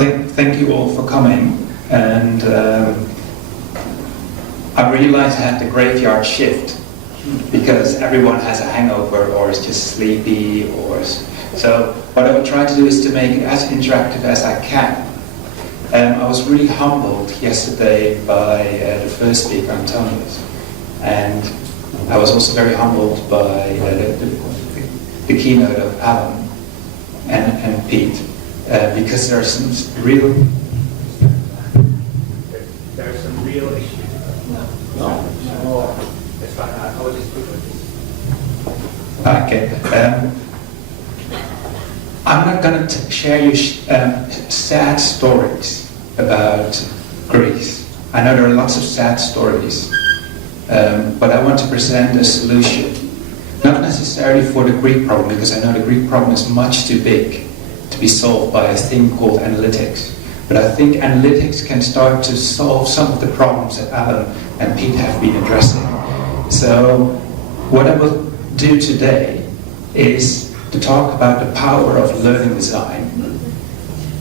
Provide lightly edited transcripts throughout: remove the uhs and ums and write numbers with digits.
Thank you all for coming, and I realized I had the graveyard shift because everyone has a hangover or is just sleepy, so what I would try to do is to make it as interactive as I can. I was really humbled yesterday by the first speaker, Antonius, and I was also very humbled by the keynote of Alan and Pete, because there are some real issues. No. It's fine. I will just put it. Okay. I'm not going to share you sad stories about Greece. I know there are lots of sad stories, but I want to present a solution. Not necessarily for the Greek problem, because I know the Greek problem is much too big to be solved by a thing called analytics. But I think analytics can start to solve some of the problems that Alan and Pete have been addressing. So what I will do today is to talk about the power of learning design.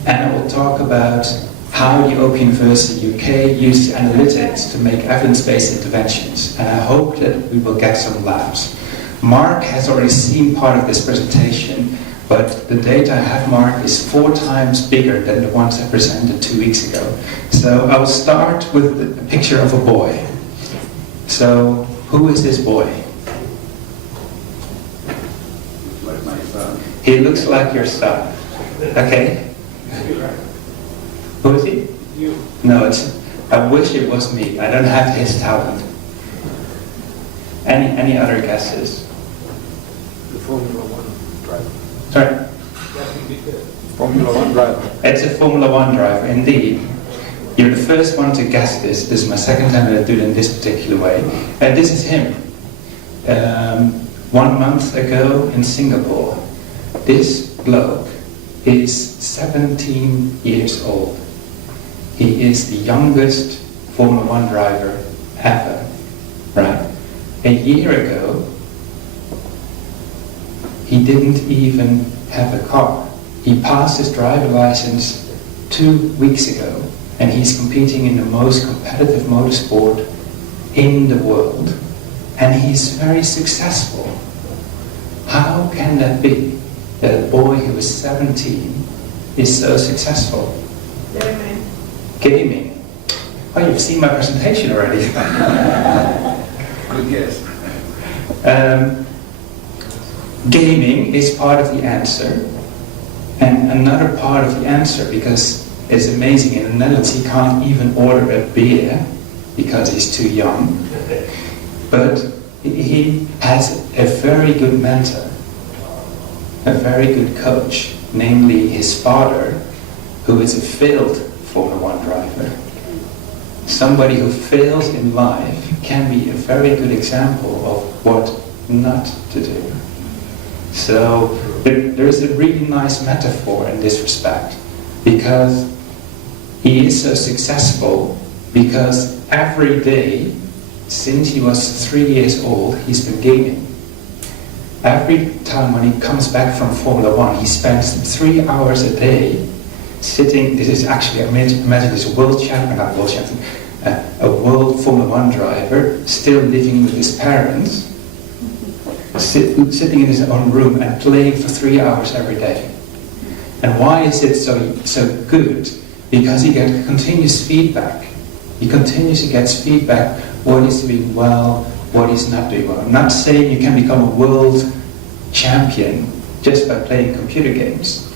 And I will talk about how the Open University UK uses analytics to make evidence-based interventions. And I hope that we will get some labs. Mark has already seen part of this presentation, but the data I have, Mark, is 4 times bigger than the ones I presented 2 weeks ago. So I will start with a picture of a boy. So who is this boy? Like my son. He looks like your son. Okay. Who is he? You. No, I wish it was me. I don't have his talent. Any other guesses? The Formula 1 driver. Sorry? Formula 1 driver. It's a Formula 1 driver, indeed. You're the first one to guess this. This is my second time that I do it in this particular way. And this is him. 1 month ago in Singapore. This bloke is 17 years old. He is the youngest Formula 1 driver ever, right? A year ago, he didn't even have a car. He passed his driver license 2 weeks ago, and he's competing in the most competitive motorsport in the world, and he's very successful. How can that be, that a boy who is 17 is so successful? Gaming. Oh, you've seen my presentation already. Good guess. Gaming is part of the answer, and another part of the answer, because it's amazing, in the Netherlands he can't even order a beer because he's too young, but he has a very good mentor, a very good coach, namely his father, who is a failed Formula 1 driver. Somebody who fails in life can be a very good example of what not to do. So there's a really nice metaphor in this respect, because he is so successful because every day since he was 3 years old he's been gaming. Every time when he comes back from Formula 1 he spends 3 hours a day sitting. This is actually, imagine this, a world Formula 1 driver still living with his parents, sitting in his own room and playing for 3 hours every day. And why is it so good? Because he gets continuous feedback. He continuously gets feedback what he's doing well, what he's not doing well. I'm not saying you can become a world champion just by playing computer games,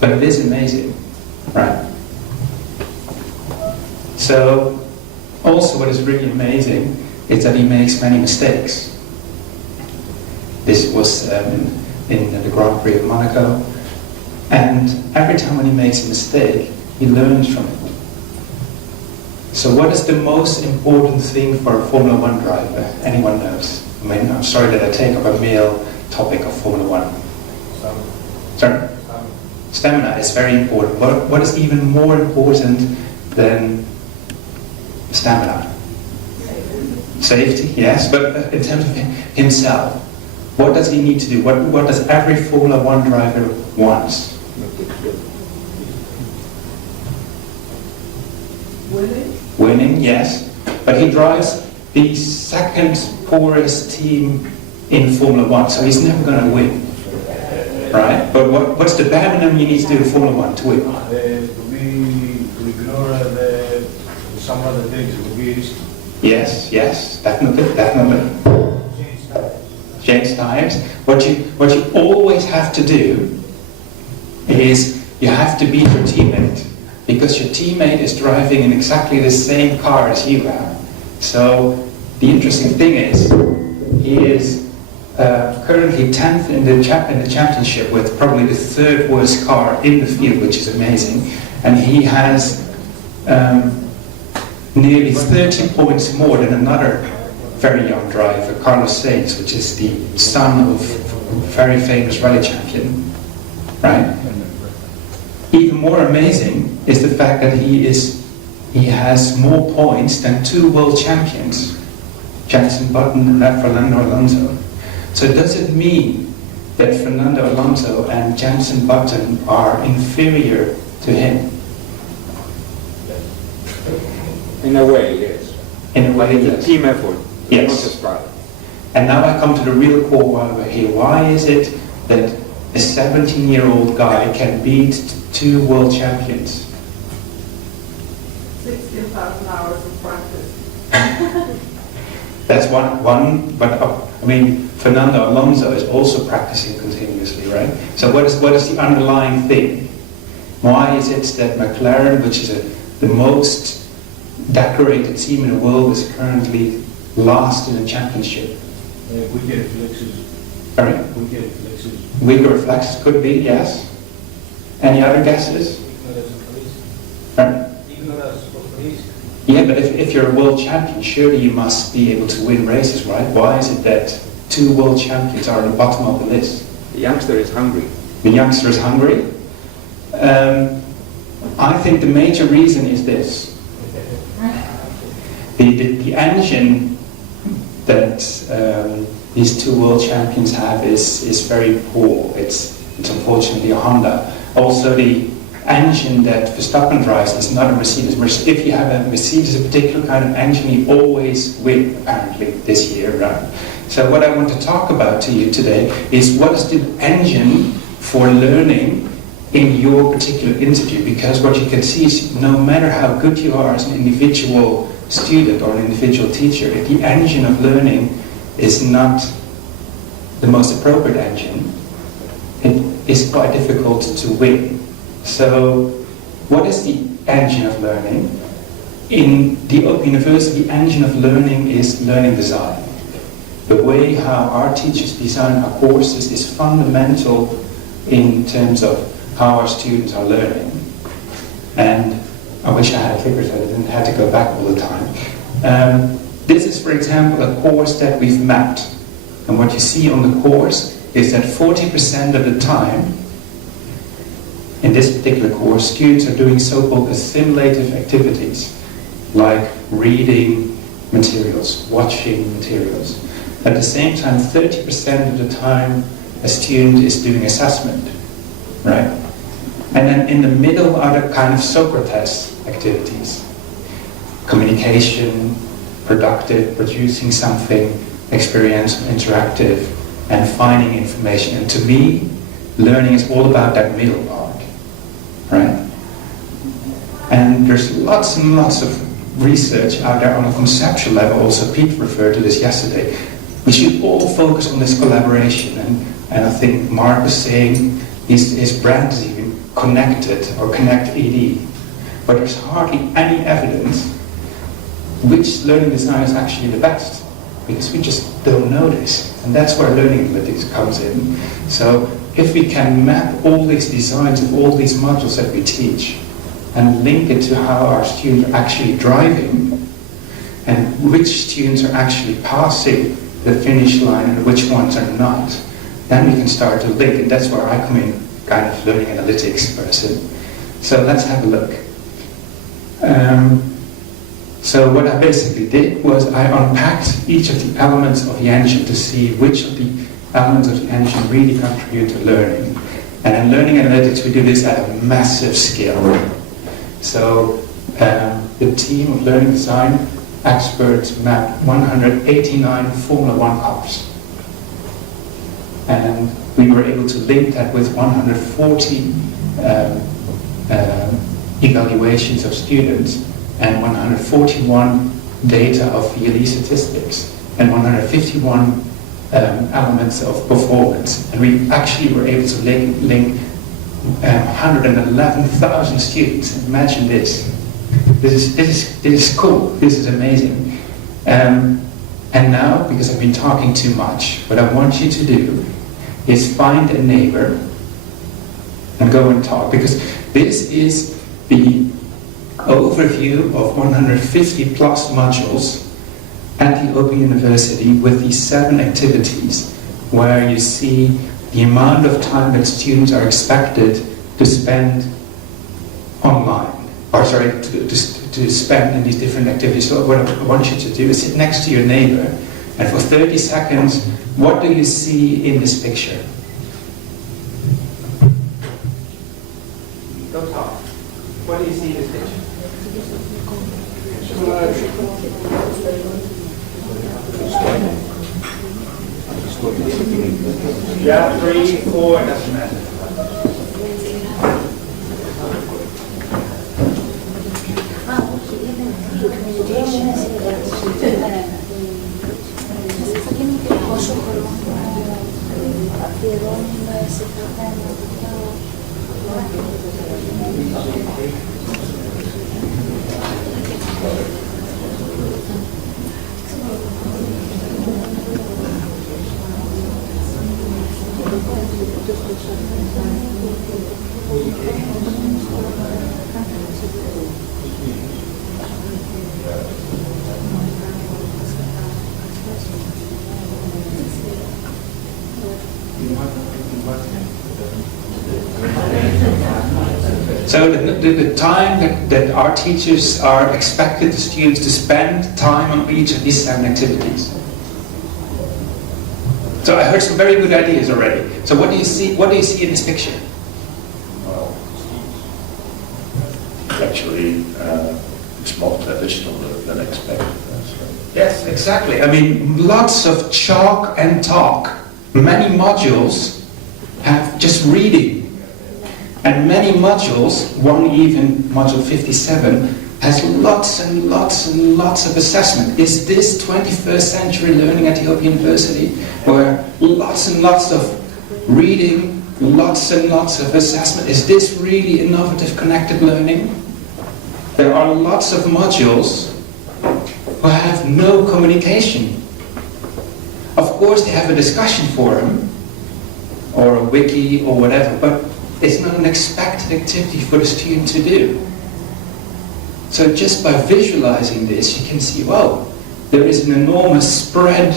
but it is amazing, right? So, also what is really amazing is that he makes many mistakes. This was in the Grand Prix of Monaco, and every time when he makes a mistake, he learns from it. So what is the most important thing for a Formula 1 driver? Anyone knows? I mean, I'm sorry that I take up a male topic of Formula 1. Sorry? Stamina is very important. What is even more important than stamina? Safety, yes, but in terms of himself, what does he need to do? What does every Formula 1 driver want? Winning, yes. But he drives the second poorest team in Formula One, so he's never going to win. Right? But what's the bare minimum you need to do in Formula One to win? To ignore some other things, to be risky. Yes, definitely. Change tires. What you always have to do is you have to beat your teammate, because your teammate is driving in exactly the same car as you have. So the interesting thing is, he is currently 10th in the championship with probably the third worst car in the field, which is amazing. And he has nearly 30 points more than another very young driver, Carlos Sainz, which is the son of a very famous rally champion. Right? Even more amazing is the fact that he has more points than two world champions, Jenson Button and Fernando Alonso. So does it mean that Fernando Alonso and Jenson Button are inferior to him? In a way, yes. In a way, it's yes. a team effort. Yes. Not just pride. And now I come to the real core while we're here. Why is it that a 17-year-old guy can beat two world champions? 16,000 hours of practice. That's one, but I mean, Fernando Alonso is also practicing continuously, right? So what is the underlying thing? Why is it that McLaren, which is the most decorated team in the world, is currently last in the championship? Weaker reflexes. Sorry? Weaker reflexes. Weaker reflexes could be, yes. Any other guesses? Sorry? Yeah, but if you're a world champion, surely you must be able to win races, right? Why is it that two world champions are at the bottom of the list? The youngster is hungry. The youngster is hungry? I think the major reason is this. The engine that these two world champions have is very poor. It's unfortunately a Honda. Also, the engine that Verstappen drives is not a Mercedes. If you have a Mercedes, a particular kind of engine, you always win, apparently, this year, right? So what I want to talk about to you today is what is the engine for learning in your particular interview, because what you can see is no matter how good you are as an individual student or an individual teacher, if the engine of learning is not the most appropriate engine, it is quite difficult to win. So what is the engine of learning? In the Open University, the engine of learning is learning design. The way how our teachers design our courses is fundamental in terms of how our students are learning. And I wish I had a clicker so I didn't have to go back all the time. This is, for example, a course that we've mapped. And what you see on the course is that 40% of the time in this particular course, students are doing so-called assimilative activities, like reading materials, watching materials. At the same time, 30% of the time, a student is doing assessment, right? And then in the middle are the kind of Socrates activities. Communication, productive, producing something, experiential, interactive, and finding information. And to me, learning is all about that middle part, right? And there's lots and lots of research out there on a conceptual level. Also, Pete referred to this yesterday. We should all focus on this collaboration. And I think Mark was saying his brand is even connected or connect ED. But there's hardly any evidence which learning design is actually the best, because we just don't know this. And that's where learning analytics comes in. So if we can map all these designs of all these modules that we teach and link it to how our students are actually driving and which students are actually passing the finish line and which ones are not, then we can start to link. And that's where I come in, kind of learning analytics person. So let's have a look. So what I basically did was I unpacked each of the elements of the engine to see which of the elements of the engine really contribute to learning. And in learning analytics, we do this at a massive scale. So the team of learning design experts mapped 189 Formula One cars. And we were able to link that with 140 evaluations of students and 141 data of VLE statistics and 151 elements of performance. And we actually were able to link 111,000 students. Imagine this. This is cool. This is amazing. And now, because I've been talking too much, what I want you to do is find a neighbor and go and talk, because this is the overview of 150 plus modules at the Open University with these 7 activities, where you see the amount of time that students are expected to spend online, or sorry, to spend in these different activities. So what I want you to do is sit next to your neighbor, and for 30 seconds, what do you see in this picture? Go talk. What do you see in this picture? Yeah, 3, 4, it doesn't matter. So the time that our teachers are expected the students to spend time on each of these 7 activities. So I heard some very good ideas already. So what do you see? What do you see in this picture? Well, actually, it's more traditional than expected. Yes, exactly. I mean, lots of chalk and talk. Many modules have just reading. And many modules, one even, module 57, has lots and lots and lots of assessment. Is this 21st century learning at the Open University, where lots and lots of reading, lots and lots of assessment? Is this really innovative connected learning? There are lots of modules who have no communication. Of course, they have a discussion forum, or a wiki, or whatever, but it's not an expected activity for the student to do. So just by visualizing this, you can see, well, there is an enormous spread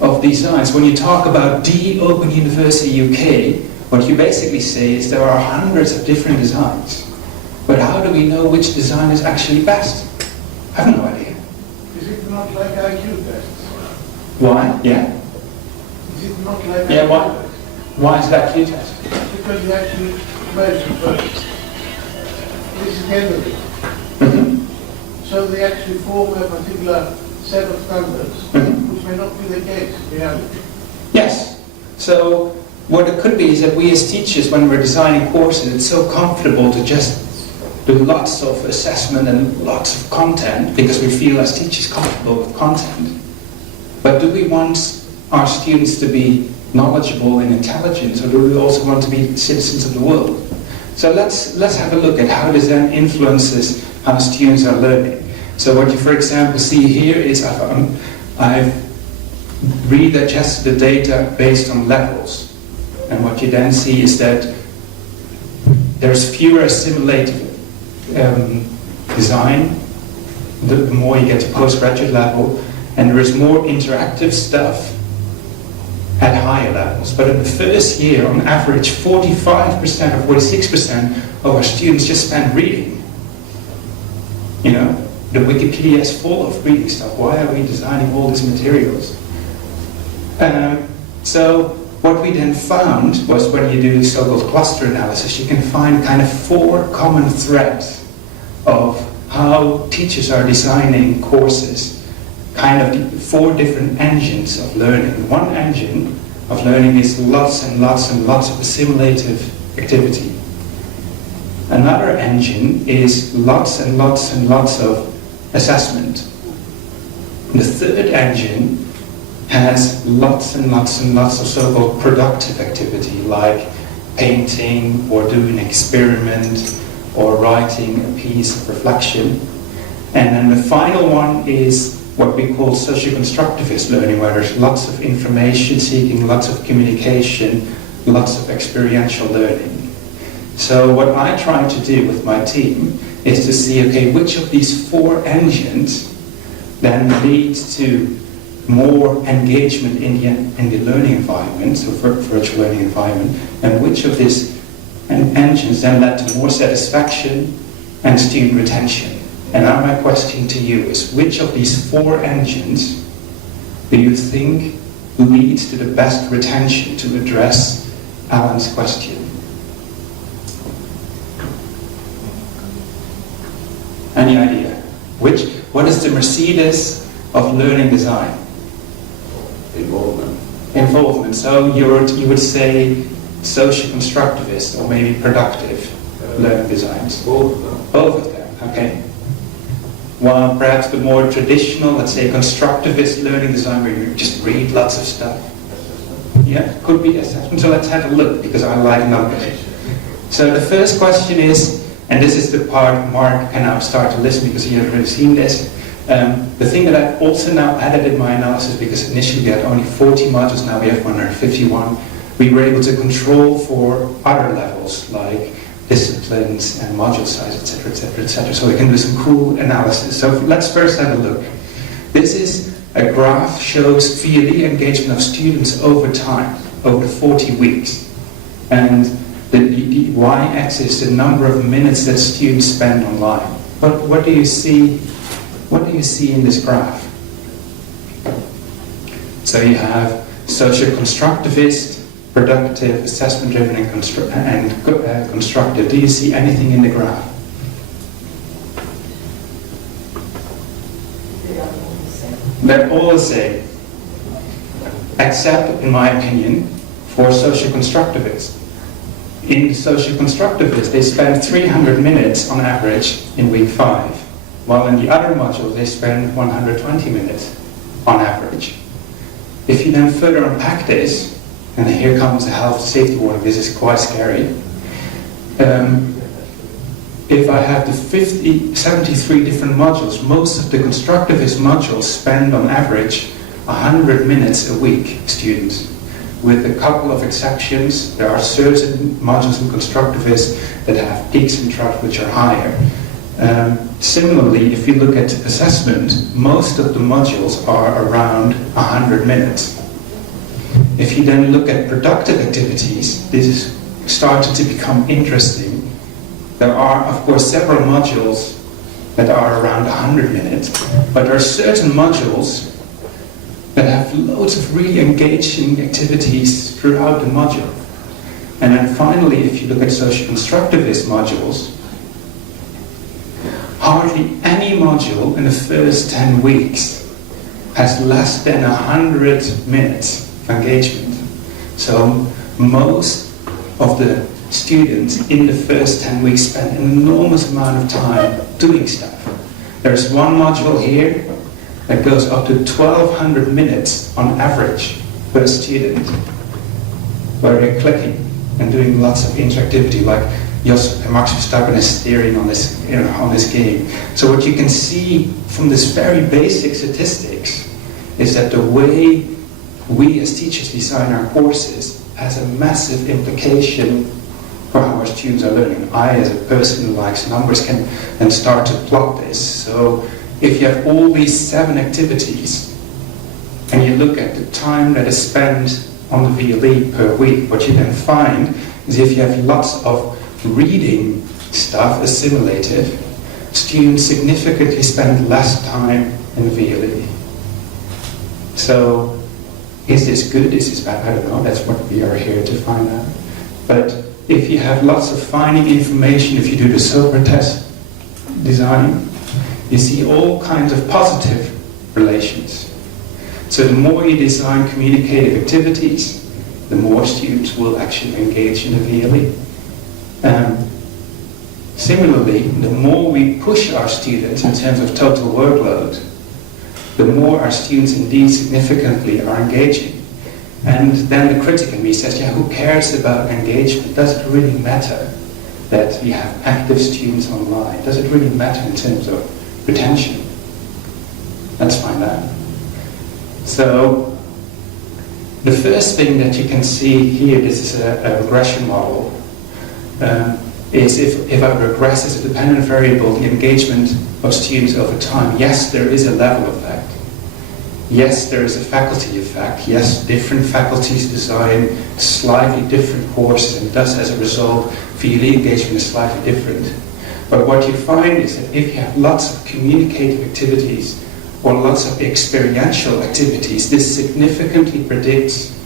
of designs. When you talk about the Open University UK, what you basically say is there are hundreds of different designs. But how do we know which design is actually best? I have no idea. Is it not like IQ tests? Why? Yeah? Is it not like Yeah, IQ why? tests? Why is that IQ test? Because you actually measure first. This is the end of it. So they actually form a particular set of standards, which may not be the case in reality. Yes. So what it could be is that we as teachers, when we're designing courses, it's so comfortable to just do lots of assessment and lots of content because we feel as teachers comfortable with content. But do we want our students to be knowledgeable and intelligent, or do we also want to be citizens of the world? So let's have a look at how design influences how students are learning. So what you, for example, see here is I've readjusted the data based on levels. And what you then see is that there's fewer assimilative design, the more you get to postgraduate level, and there is more interactive stuff at higher levels. But in the first year, on average, 45% or 46% of our students just spend reading. You know, the Wikipedia is full of reading stuff. Why are we designing all these materials? So what we then found was, when you do so-called cluster analysis, you can find kind of 4 common threads of how teachers are designing courses, kind of 4 different engines of learning. One engine of learning is lots and lots and lots of assimilative activity. Another engine is lots and lots and lots of assessment. The third engine has lots and lots and lots of so-called productive activity, like painting or doing an experiment or writing a piece of reflection. And then the final one is what we call socio-constructivist learning, where there's lots of information seeking, lots of communication, lots of experiential learning. So what I try to do with my team is to see, okay, which of these 4 engines then leads to more engagement in the learning environment, so virtual learning environment, and which of these engines then led to more satisfaction and student retention. And now my question to you is, which of these 4 engines do you think leads to the best retention, to address Alan's question? Any idea? What is the Mercedes of learning design? Involvement. Involvement. So you would say socio-constructivist or maybe productive learning designs? Both of them. Both of them, okay. Well, perhaps the more traditional, let's say constructivist learning design, where you just read lots of stuff. Yeah, could be assessment. So let's have a look, because I like numbers. So the first question is, and this is the part Mark can now start to listen because he has already seen this. The thing that I've also now added in my analysis, because initially we had only 40 modules, now we have 151, we were able to control for other levels, like disciplines and module size, etc., etc., etc. So we can do some cool analysis. So let's first have a look. This is a graph, shows VLE engagement of students over time, over 40 weeks. And the y-axis, the number of minutes that students spend online. What do you see? What do you see in this graph? So you have socio-constructivist, productive, assessment-driven, and constructive. Do you see anything in the graph? They're all the same, except, in my opinion, for socio-constructivists. In socio-constructivists, they spend 300 minutes on average in week 5, while in the other modules, they spend 120 minutes on average. If you then further unpack this, and here comes a health safety warning, this is quite scary. If I have the 73 different modules, most of the constructivist modules spend on average 100 minutes a week, students. With a couple of exceptions, there are certain modules in constructivist that have peaks and troughs which are higher. Similarly, if you look at assessment, most of the modules are around 100 minutes. If you then look at productive activities, this is started to become interesting. There are, of course, several modules that are around 100 minutes, but there are certain modules that have loads of really engaging activities throughout the module. And then finally, if you look at socio-constructivist modules, hardly any module in the first 10 weeks has less than 100 minutes of engagement. So most of the students in the first 10 weeks spend an enormous amount of time doing stuff. There's one module here that goes up to 1,200 minutes on average per student, where they're clicking and doing lots of interactivity, like Jos and Max Verstappen is steering on this, on this game. So what you can see from this very basic statistics is that the way we as teachers design our courses has a massive implication for how our students are learning. I, as a person who likes numbers, can then start to plot this. So if you have all these 7 activities, and you look at the time that is spent on the VLE per week, what you then find is if you have lots of reading stuff, assimilative, students significantly spend less time in VLE. So, is this good, is this bad? I don't know, that's what we are here to find out. But if you have lots of finding information, if you do the SOPR test, design, you see all kinds of positive relations. So the more you design communicative activities, the more students will actually engage in the VLE. Similarly, the more we push our students in terms of total workload, the more our students indeed significantly are engaging. And then the critic in me says, yeah, who cares about engagement? Does it really matter that we have active students online? Does it really matter in terms of retention? Let's find out. So, the first thing that you can see here, this is a regression model, is if I regress as a dependent variable the engagement of students over time, yes, there is a level effect. Yes, there is a faculty effect. Yes, different faculties design slightly different courses, and thus, as a result, VLE engagement is slightly different. But what you find is that if you have lots of communicative activities or lots of experiential activities, this significantly predicts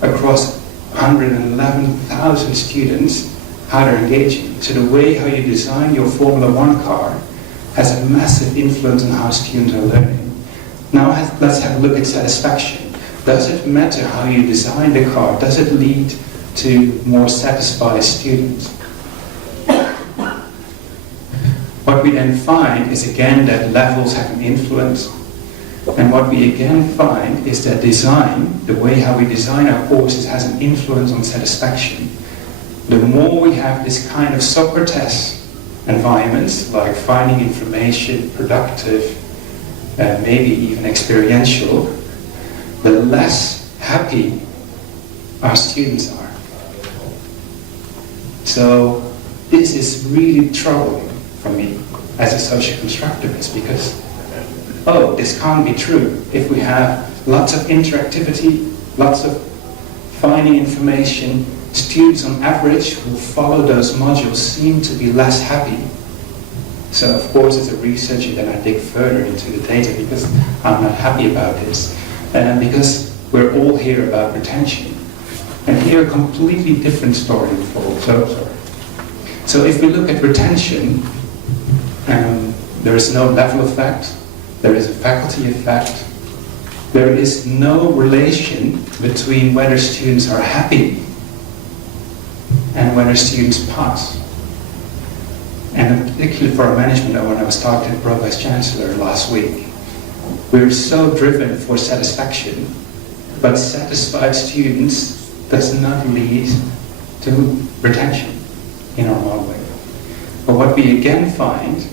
across 111,000 students how they're engaging. So the way how you design your Formula One car has a massive influence on how students are learning. Now let's have a look at satisfaction. Does it matter how you design the car? Does it lead to more satisfied students? What we then find is again that levels have an influence. And what we again find is that design, the way how we design our courses, has an influence on satisfaction. The more we have this kind of Socrates environments, like finding information, productive, maybe even experiential, the less happy our students are. So this is really troubling for me as a social constructivist, because this can't be true. If we have lots of interactivity, lots of finding information, students on average who follow those modules seem to be less happy. So of course, as a researcher, then I dig further into the data because I'm not happy about this. Because we're all here about retention. And here a completely different story unfolds. So if we look at retention, there is no level effect, there is a faculty effect, there is no relation between whether students are happy and whether students pass. And particularly for our management, when I was talking to the Pro-Vice Chancellor last week, we're so driven for satisfaction, but satisfied students does not lead to retention in our modeling. But what we again find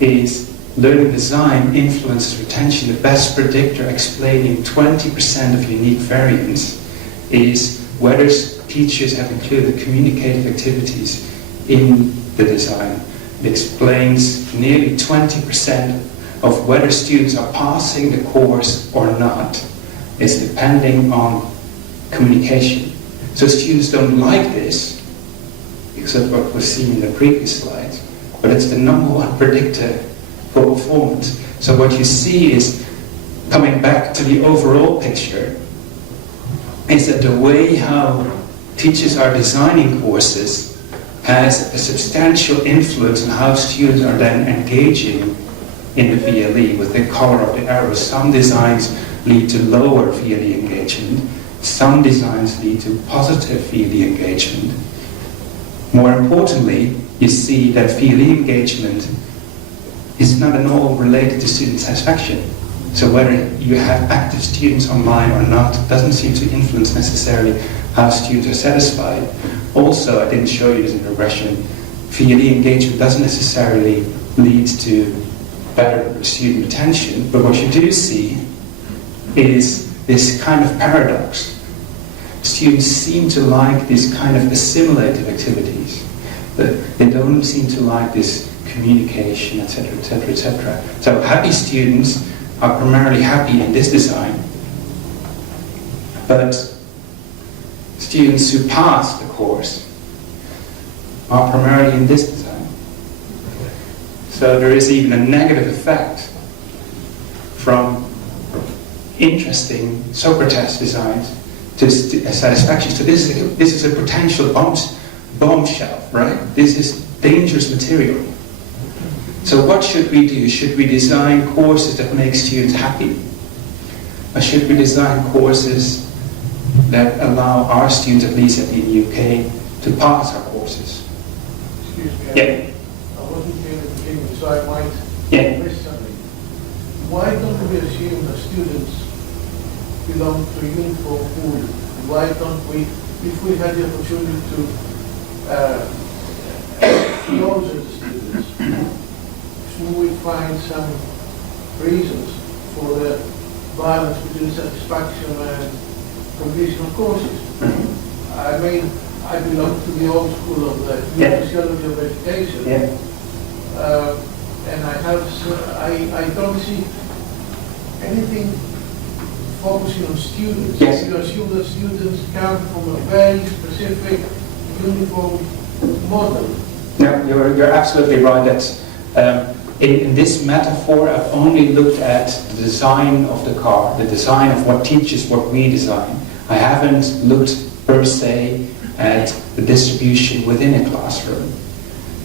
is learning design influences retention. The best predictor explaining 20% of unique variance is whether teachers have included communicative activities in the design. It explains nearly 20% of whether students are passing the course or not is depending on communication. So students don't like this, because of what was seen in the previous slides, but it's the number one predictor for performance. So what you see is, coming back to the overall picture, is that the way how teachers are designing courses has a substantial influence on how students are then engaging in the VLE with the color of the arrows. Some designs lead to lower VLE engagement, some designs lead to positive VLE engagement. More importantly, you see that VLE engagement is not at all related to student satisfaction. So whether you have active students online or not doesn't seem to influence necessarily how students are satisfied. Also, I didn't show you this in regression, VLE engagement doesn't necessarily lead to better student retention, but what you do see is this kind of paradox. Students seem to like this kind of assimilative activities, but they don't seem to like this communication, etc., etc., etc. So happy students are primarily happy in this design, but students who pass the course are primarily in this design. So there is even a negative effect from interesting Socrates designs to satisfaction. So this is a potential bombshell, right? This is dangerous material. So what should we do? Should we design courses that make students happy? Or should we design courses that allow our students, at least at the UK, to pass our courses? Excuse me, Yeah. I wasn't here at the beginning, so I might Yeah. miss something. Why don't we assume that students belong to a uniform pool? Why don't we, if we had the opportunity to close the students, should we find some reasons for the balance between satisfaction and completion of courses? I mean, I belong to the old school of the sociology of education, and I don't see anything focusing on students. Yes. You assume that students come from a very specific uniform model. No, you're absolutely right. That's, in this metaphor, I've only looked at the design of the car, the design of what teaches what we design. I haven't looked per se at the distribution within a classroom.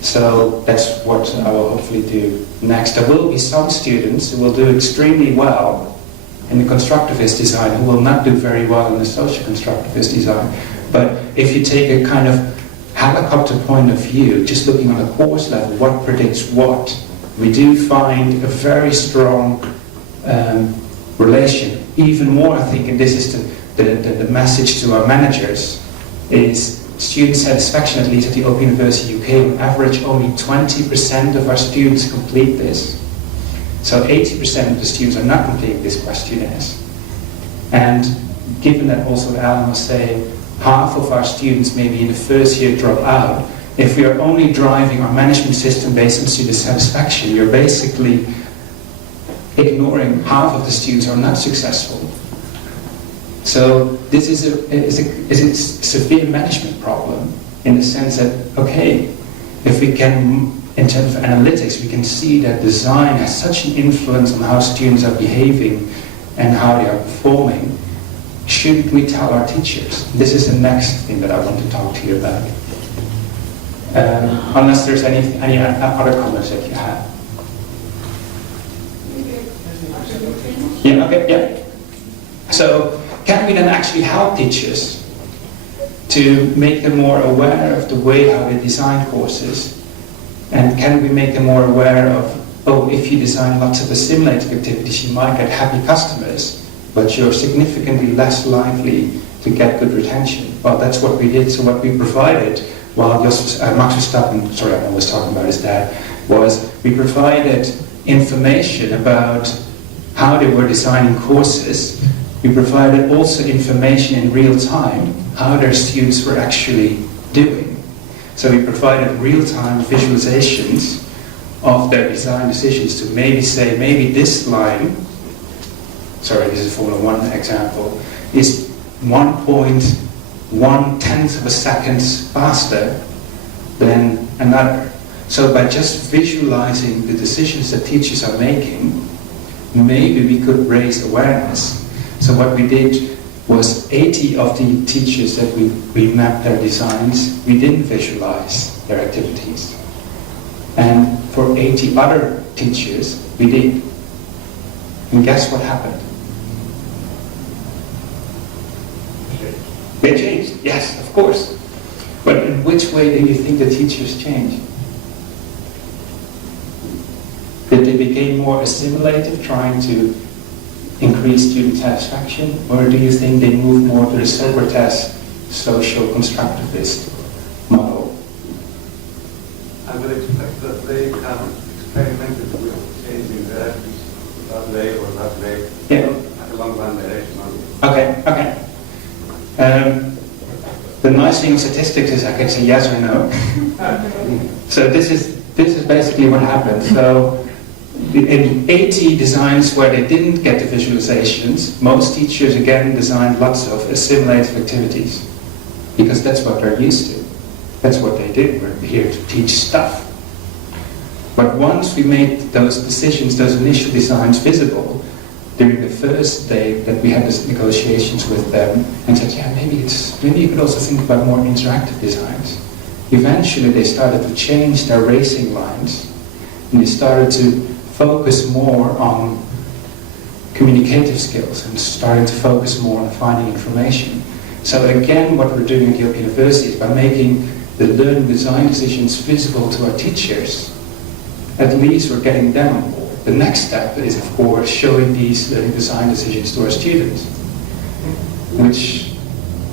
So that's what I will hopefully do next. There will be some students who will do extremely well in the constructivist design who will not do very well in the social constructivist design. But if you take a kind of helicopter point of view, just looking on a course level, what predicts what, we do find a very strong relation. Even more, I think, and this is the message to our managers, is student satisfaction, at least at the Open University UK, on average only 20% of our students complete this. So 80% of the students are not completing this questionnaires. And given that also Alan was saying, half of our students maybe in the first year drop out, if we are only driving our management system based on student satisfaction, you're basically ignoring half of the students who are not successful. So this is a severe management problem in the sense that, okay, if we can, in terms of analytics, we can see that design has such an influence on how students are behaving and how they are performing. Shouldn't we tell our teachers? This is the next thing that I want to talk to you about. Unless there's any other comments that you have. Yeah, okay, yeah. So, can we then actually help teachers to make them more aware of the way how they design courses? And can we make them more aware of, oh, if you design lots of assimilated activities, you might get happy customers, but you're significantly less likely to get good retention. Well, that's what we did. So what we provided, while Max Verstappen, sorry, I was talking about his dad, was we provided information about how they were designing courses. We provided also information in real time how their students were actually doing. So we provided real-time visualizations of their design decisions to maybe say, maybe this line, sorry, this is Formula 1 example, is 1.1/10 of a second faster than another. So by just visualizing the decisions that teachers are making, maybe we could raise awareness. So what we did was 80 of the teachers that we mapped their designs, we didn't visualize their activities. And for 80 other teachers, we did. And guess what happened? They changed, yes, of course. But in which way do you think the teachers changed? Did they become more assimilative, trying to increase student satisfaction, or do you think they move more to the Socrates social constructivist model? I would expect that they experimented with changing their attitudes that way or that way, along one direction only. Okay. The nice thing in statistics is I can say yes or no. So this is basically what happened. So in 80 designs where they didn't get the visualizations, most teachers again designed lots of assimilative activities because that's what they're used to. That's what they do. We're here to teach stuff. But once we made those decisions, those initial designs visible, during the first day that we had these negotiations with them and said, yeah, maybe you could also think about more interactive designs. Eventually they started to change their racing lines and you started to focus more on communicative skills and starting to focus more on finding information. So again, what we're doing at Europe University is by making the learning design decisions visible to our teachers, at least we're getting them on board. The next step is, of course, showing these learning design decisions to our students, which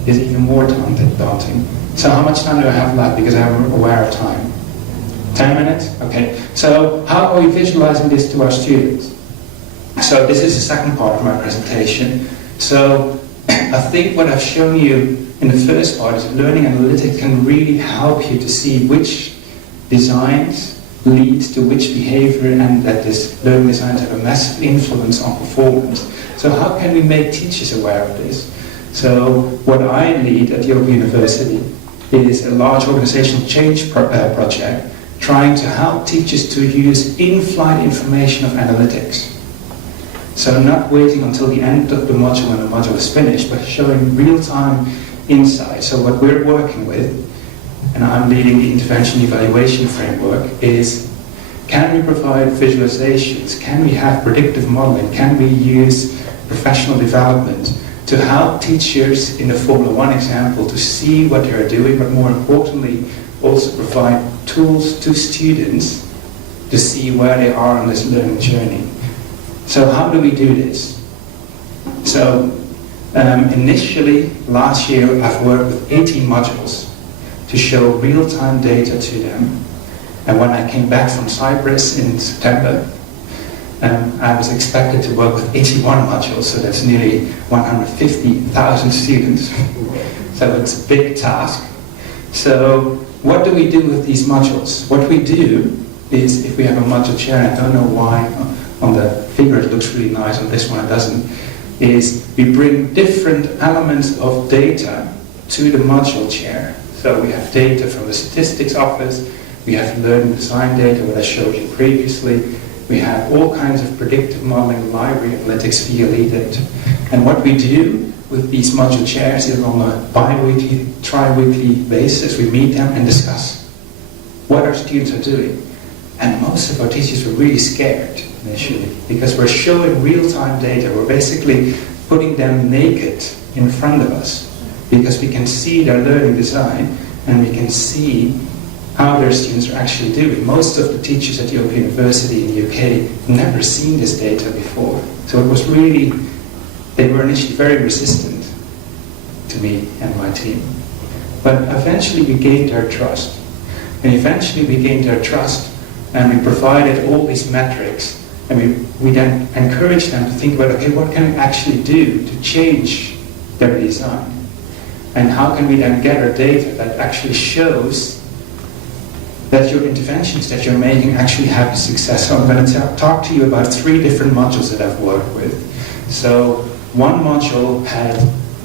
is even more daunting. So how much time do I have left? Because I'm aware of time. 10 minutes? Okay. So how are we visualizing this to our students? So this is the second part of my presentation. So I think what I've shown you in the first part is learning analytics can really help you to see which designs lead to which behavior, and that this learning designs have a massive influence on performance. So how can we make teachers aware of this? So what I lead at Europe University is a large organizational change project trying to help teachers to use in-flight information of analytics. So not waiting until the end of the module when the module is finished, but showing real-time insight. So what we're working with, and I'm leading the Intervention Evaluation Framework, is can we provide visualizations? Can we have predictive modeling? Can we use professional development to help teachers in the Formula 1 example to see what they're doing, but more importantly, also provide tools to students to see where they are on this learning journey. So how do we do this? So initially, last year, I've worked with 18 modules to show real-time data to them. And when I came back from Cyprus in September, I was expected to work with 81 modules, so that's nearly 150,000 students. So it's a big task. So what do we do with these modules? What we do is, if we have a module chair, and I don't know why on the figure it looks really nice, on this one it doesn't, is we bring different elements of data to the module chair. So we have data from the statistics office, we have learning design data, what I showed you previously, we have all kinds of predictive modeling, library analytics, VLE data. And what we do with these module chairs is on a bi-weekly, tri-weekly basis, we meet them and discuss what our students are doing. And most of our teachers were really scared initially, because we're showing real-time data. We're basically putting them naked in front of us, because we can see their learning design and we can see how their students are actually doing. Most of the teachers at Europe University in the UK have never seen this data before. So it was really, they were initially very resistant to me and my team. But eventually we gained their trust. And eventually we gained their trust, and we provided all these metrics, and we then encouraged them to think about, okay, what can we actually do to change their design? And how can we then gather data that actually shows that your interventions that you're making actually have a success? So I'm going to talk to you about 3 different modules that I've worked with. So one module had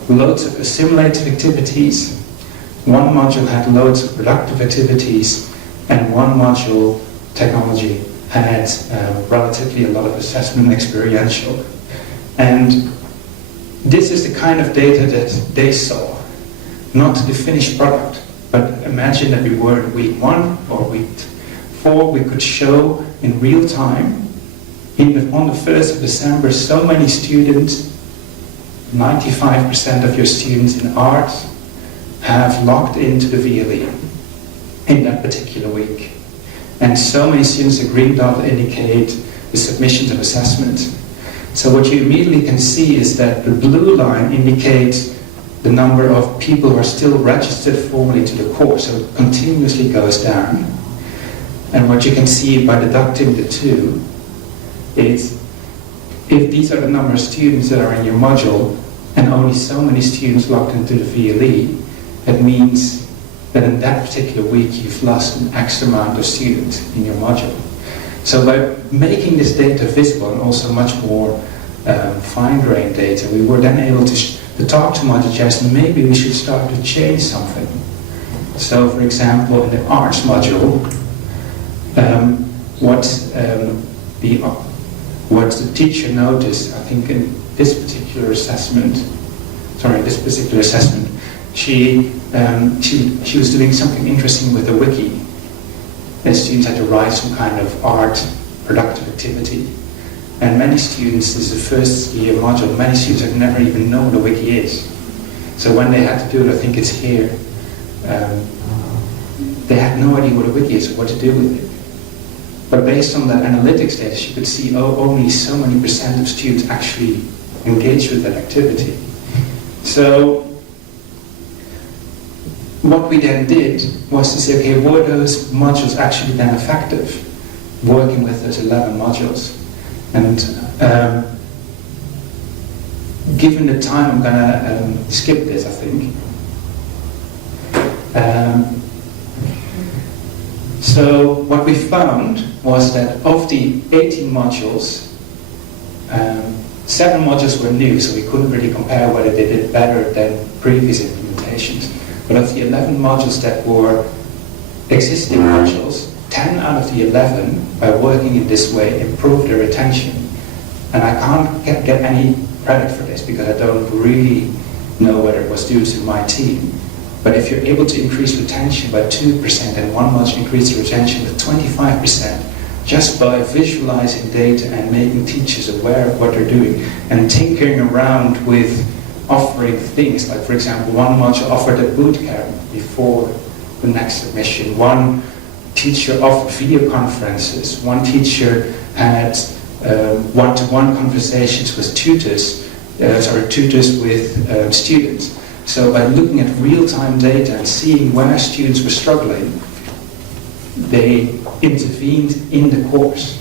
loads of assimilative activities, one module had loads of productive activities, and one module, technology, had relatively a lot of assessment and experiential. And this is the kind of data that they saw, not the finished product. But imagine that we were in week 1 or week 4, we could show in real time, on the 1st of December, so many students, 95% of your students in art have logged into the VLE in that particular week. And so many students, the green dot indicate the submissions of assessment. So what you immediately can see is that the blue line indicates the number of people who are still registered formally to the course, so it continuously goes down. And what you can see by deducting the 2 is, if these are the number of students that are in your module, and only so many students logged into the VLE, that means that in that particular week you've lost an X amount of students in your module. So by making this data visible and also much more fine-grained data, we were then able to talk to module chairs, and maybe we should start to change something. So for example, in the arts module, what the teacher noticed, I think in this particular assessment, she was doing something interesting with the wiki. that students had to write some kind of art productive activity. And many students, this is the first year module, many students have never even known what a wiki is. So when they had to do it, I think it's here, they had no idea what a wiki is or what to do with it. But based on that analytics data, you could see only so many % of students actually engage with that activity. So what we then did was to say, okay, were those modules actually then effective, working with those 11 modules? And given the time, I'm going to skip this, I think. So what we found was that of the 18 modules, 7 modules were new, so we couldn't really compare whether they did better than previous implementations. But of the 11 modules that were existing modules, 10 out of the 11, by working in this way, improved their retention. And I can't get any credit for this because I don't really know whether it was due to my team. But if you're able to increase retention by 2% and one module increase the retention with 25%, just by visualizing data and making teachers aware of what they're doing and tinkering around with offering things, like for example, one module offered a boot camp before the next submission, one teacher offered video conferences, one teacher had one-to-one conversations with tutors with students. So by looking at real-time data and seeing where students were struggling, they intervened in the course.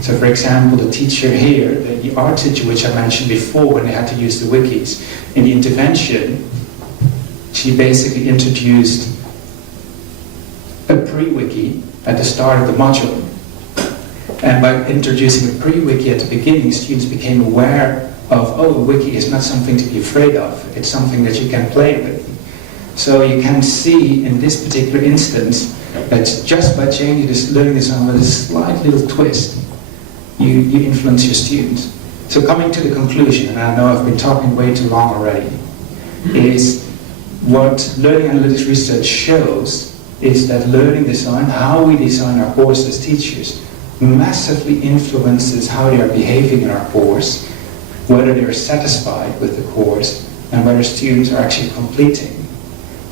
So for example, the teacher here, the art teacher which I mentioned before when they had to use the wikis, in the intervention, she basically introduced a pre-wiki at the start of the module. And by introducing a pre-wiki at the beginning, students became aware of, oh, a wiki is not something to be afraid of, it's something that you can play with. So you can see in this particular instance that just by changing this learning design with a slight little twist, you influence your students. So coming to the conclusion, and I know I've been talking way too long already, is what learning analytics research shows is that learning design, how we design our course as teachers, massively influences how they are behaving in our course, whether they are satisfied with the course, and whether students are actually completing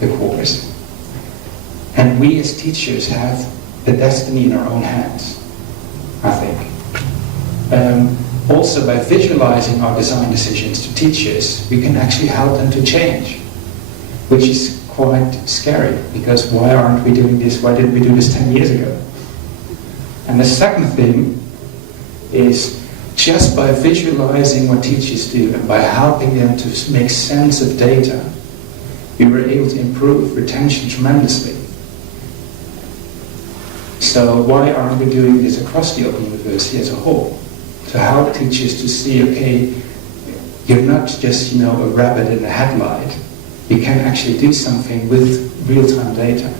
the course. And we as teachers have the destiny in our own hands, I think. Also, by visualizing our design decisions to teachers, we can actually help them to change, which is quite scary, because why aren't we doing this? Why didn't we do this 10 years ago? And the second thing is, just by visualizing what teachers do and by helping them to make sense of data, we were able to improve retention tremendously. So why aren't we doing this across the Open University as a whole? To help teachers to see, okay, you're not just, a rabbit in a headlight. You can actually do something with real-time data.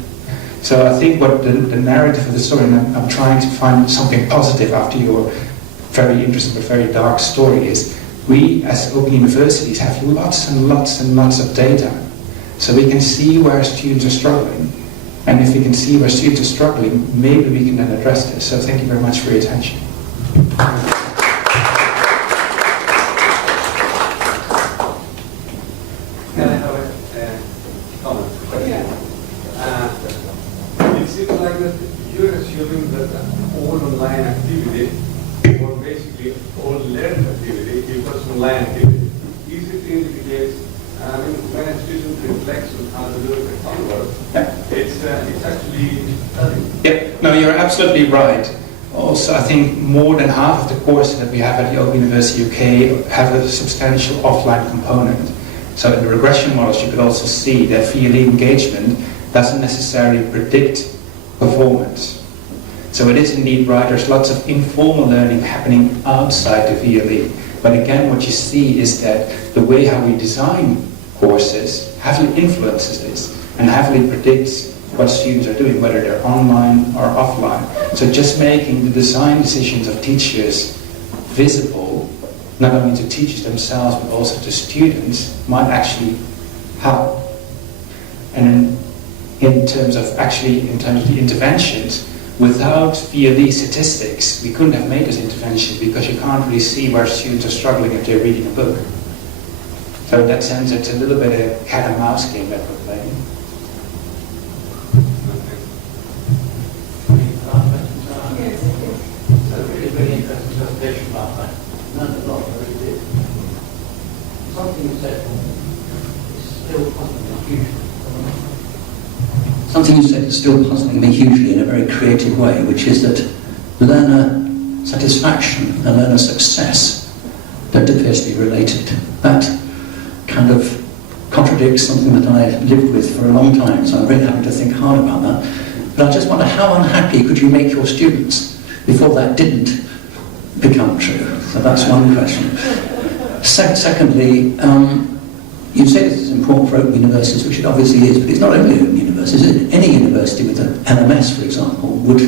So I think what the narrative of the story, and I'm trying to find something positive after your very interesting but very dark story, is we as Open Universities have lots and lots and lots of data. So we can see where students are struggling. And if we can see where students are struggling, maybe we can then address this. So thank you very much for your attention. Can I have a comment? Yeah. It seems like that you're assuming that all online activity, or basically all learning activity, equals online activity. Is it really the case? I mean, when a student reflects on how to do it with homework, it's actually studying. Yeah, no, you're absolutely right. Also, I think more than half of the courses that we have at the Open University UK have a substantial offline component. So in the regression models, you could also see that VLE engagement doesn't necessarily predict performance. So it is indeed right, there's lots of informal learning happening outside the VLE. But again, what you see is that the way how we design courses heavily influences this and heavily predicts what students are doing, whether they're online or offline. So just making the design decisions of teachers visible, not only to teachers themselves, but also to students, might actually help. And in terms of the interventions, Without VLE statistics, we couldn't have made this intervention because you can't really see where students are struggling if they're reading a book. So in that sense, it's a little bit of a cat and mouse game that we're playing. Very interesting presentation about that. Learned a lot, I really did. Something you said is still puzzling me hugely. Something you said is still puzzling me hugely in a very creative way, which is that learner satisfaction and learner success don't appear to be related. That kind of contradicts something that I lived with for a long time, so I'm really having to think hard about that. But I just wonder, how unhappy could you make your students before that didn't become true? So that's one question. Secondly, you say this is important for open universities, which it obviously is, but it's not only open universities. Any university with an LMS, for example, would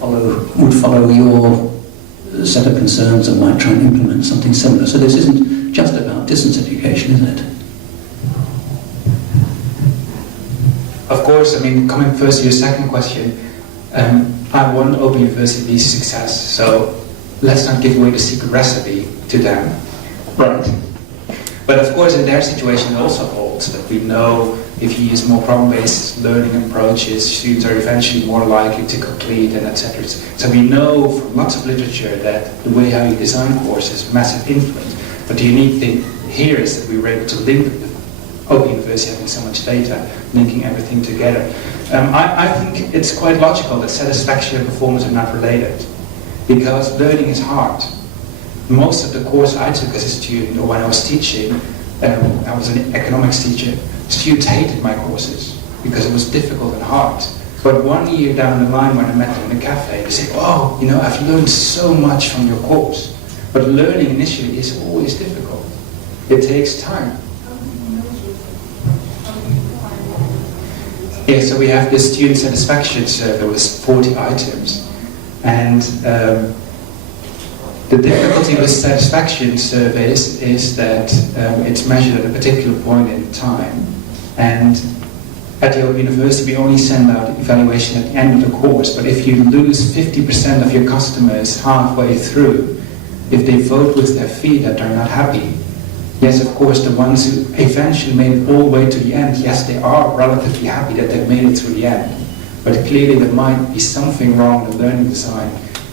follow your set of concerns and might try and implement something similar. So this isn't just about distance education, isn't it? Of course, I mean, coming first to your second question, I want Open University to be a success, so let's not give away the secret recipe to them. Right. But of course, in their situation, it also holds that we know if you use more problem-based learning approaches, students are eventually more likely to complete, and etc. So we know from lots of literature that the way how you design courses has massive influence. But the unique thing here is that we were able to link the Open University having so much data, linking everything together. I think it's quite logical that satisfaction and performance are not related, because learning is hard. Most of the course I took as a student, or when I was teaching, I was an economics teacher, students hated my courses because it was difficult and hard. But 1 year down the line when I met them in a cafe, they say, oh, you know, I've learned so much from your course. But learning initially is always difficult. It takes time. Yeah, so we have this student satisfaction survey with 40 items. And the difficulty with satisfaction surveys is that it's measured at a particular point in time. And at the Open University, we only send out evaluation at the end of the course. But if you lose 50% of your customers halfway through, if they vote with their feet that they're not happy, yes, of course, the ones who eventually made it all the way to the end, yes, they are relatively happy that they made it through the end. But clearly there might be something wrong in the learning design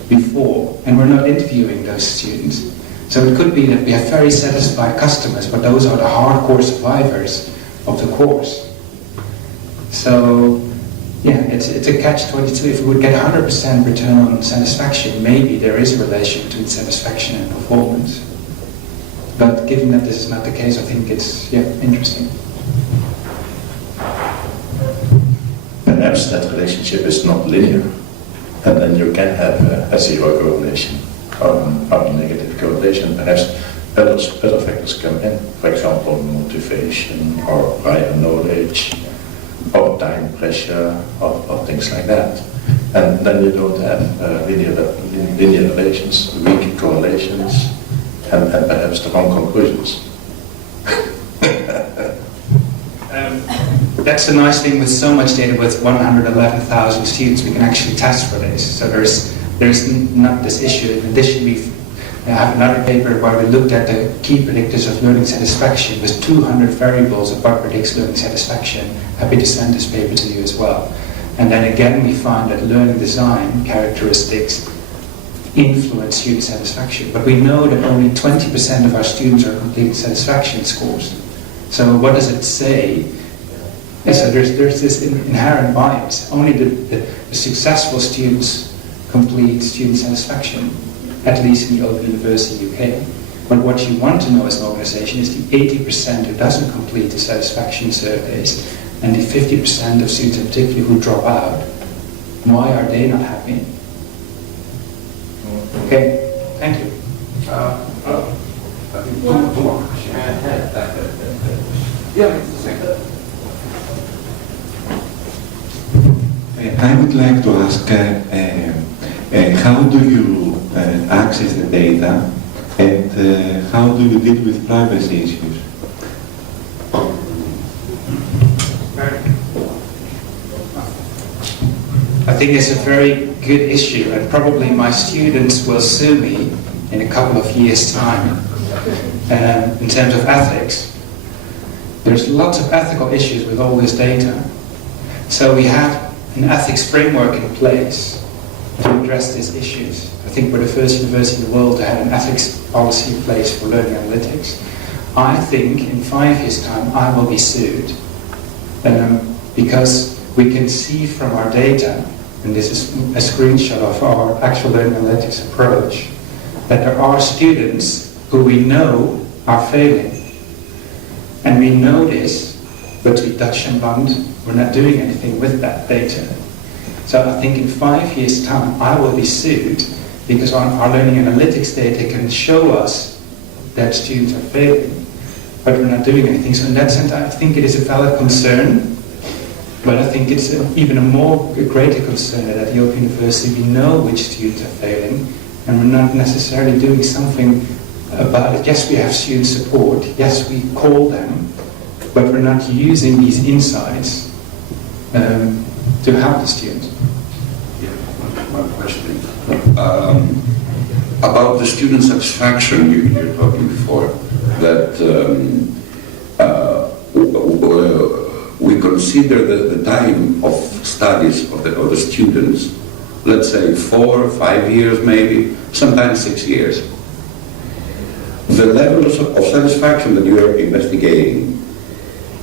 before, and we're not interviewing those students. So it could be that we have very satisfied customers, but those are the hardcore survivors of the course. So, yeah, it's a catch-22. If we would get 100% return on satisfaction, maybe there is a relation between satisfaction and performance. But given that this is not the case, I think it's interesting. Perhaps that relationship is not linear, and then you can have a zero correlation or a negative correlation. Perhaps other factors come in, for example, motivation or prior knowledge or time pressure or things like that. And then you don't have linear relations, weak correlations, and perhaps the wrong conclusions. That's the nice thing with so much data. With 111,000 students, we can actually test for this. So there's not this issue. In addition, we have another paper where we looked at the key predictors of learning satisfaction with 200 variables of what predicts learning satisfaction. Happy to send this paper to you as well. And then again, we find that learning design characteristics influence student satisfaction. But we know that only 20% of our students are completing satisfaction scores. So what does it say? Yeah, so there's this inherent bias. Only the successful students complete student satisfaction, at least in the Open University UK. But what you want to know as an organization is the 80% who doesn't complete the satisfaction surveys, and the 50% of students in particular who drop out. Why are they not happy? Okay, thank you. I would like to ask how do you access the data, and how do you deal with privacy issues? I think it's a very good issue, and probably my students will sue me in a couple of years' time in terms of ethics. There's lots of ethical issues with all this data. So we have an ethics framework in place to address these issues. I think we're the first university in the world to have an ethics policy in place for learning analytics. I think in 5 years' time I will be sued because we can see from our data, and this is a screenshot of our actual learning analytics approach, that there are students who we know are failing. And we know this, but we Dutch and Land, we're not doing anything with that data. So I think in 5 years' time I will be sued because our learning analytics data can show us that students are failing, but we're not doing anything. So in that sense I think it is a valid concern, but I think it's even a greater concern that at the Open University we know which students are failing and we're not necessarily doing something about it. Yes, we have student support, yes, we call them, but we're not using these insights to help the students. One question. About the student satisfaction you were talking before, that we consider the time of studies of the students, let's say 4 or 5 years maybe, sometimes 6 years. The levels of satisfaction that you are investigating,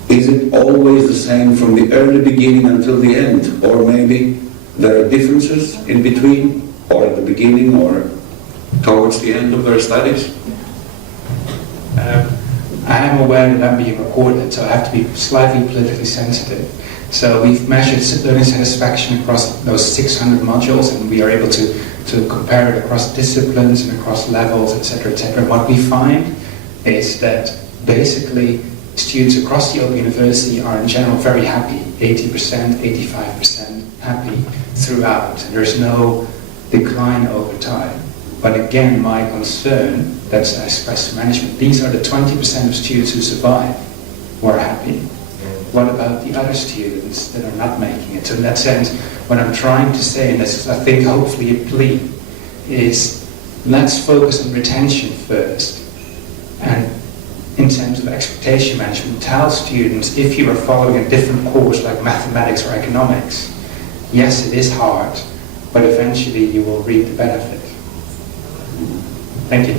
is it always the same from the early beginning until the end? Or maybe there are differences in between, or at the beginning, or towards the end of their studies? I am aware that I'm being recorded, so I have to be slightly politically sensitive. So we've measured learning satisfaction across those 600 modules, and we are able to compare it across disciplines and across levels, etc., etc. And what we find is that basically students across the Open University are in general very happy, 80%, 85% happy throughout. There's no decline over time. But again, my concern, that's I expressed to management, these are the 20% of students who survive, who are happy. What about the other students that are not making it? So in that sense, what I'm trying to say, and this is, I think, hopefully a plea, is let's focus on retention first. And in terms of expectation management, tell students, if you are following a different course like mathematics or economics, yes, it is hard, but eventually you will reap the benefit. Thank you.